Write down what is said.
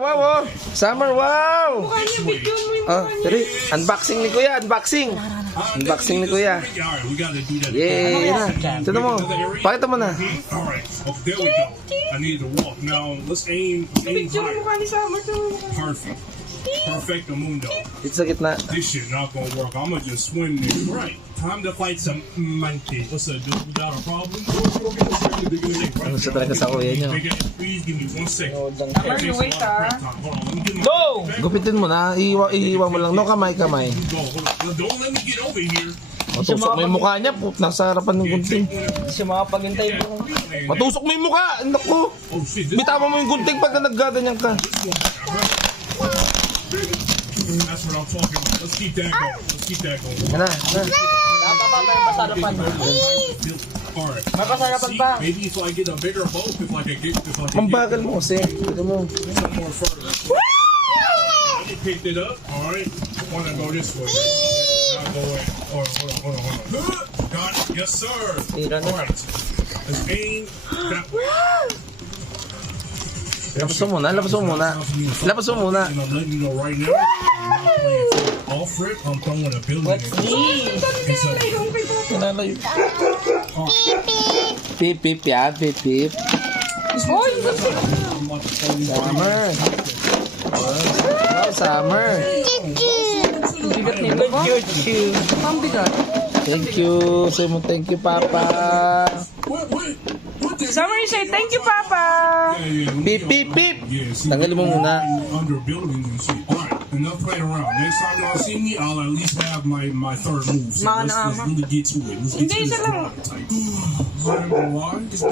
Wow, wow. Summer, wow. Mukha niya, video mo yung Oh, mukha niya. tari. Unboxing ni Kuya, unboxing. Unboxing ni Kuya. Yay, na. Ito mo. Pakita mo na. Alright, oh, there we go. I need to walk. Now, let's aim Video mo high. mukha ni Summer to. Perfect. Perfecto mundo. Dito sa gitna. This shit not gonna work. I'm gonna just swim this. Right. Time to fight some monkey. What's up, dude? Without a problem? Ano siya talaga sa kuya niyo? Please give me 1 second. Summer, you wait ah. Hold on, let me get my Go! Gupitin mo na. Iiwa mo lang. No, kamay. go. Hold on. Don't let me get over here. Matusok mo yung mukha niya. Nasa harapan ng gunting. Hindi siya makapagintay mo. Matusok mo yung mukha. Naku. Oh shit, this Bitama mo yung gunting pagka naggaganyan ka. that's what I'm talking about. Let's keep that going. Let's keep that going. Yan na. Dapat may pasarapan. Alright. May pasarapan pa. Maybe if I get a bigger boat, if I can Ang get bagal mo kasi. Ito mo. some more further. I picked it up. Alright. I wanna go this way. Not go in. Hold on. Got it. Yes, sir. Alright. Let's aim that way. Labas mo muna. Labas mo muna. Labas mo muna. And I'm letting you know right now, I'm not playing off rip. I'm throwing a building. It's a Nalalayo. Pip, pip, yan. Pip, pip. Summer. Wow, Summer. Bigat nito ba? Ang bigat. Thank you. Say mo thank you, Papa. What the Summer, you say thank you, Papa. Pip, pip, pip. Yeah, see, Tanggalin mo muna. under buildings and shit. Alright, enough playing around. Next time y'all see me, I'll at least have my third move. So let's really get to it. Let's get Hindi, to isa this lang. grind type. I don't know why. This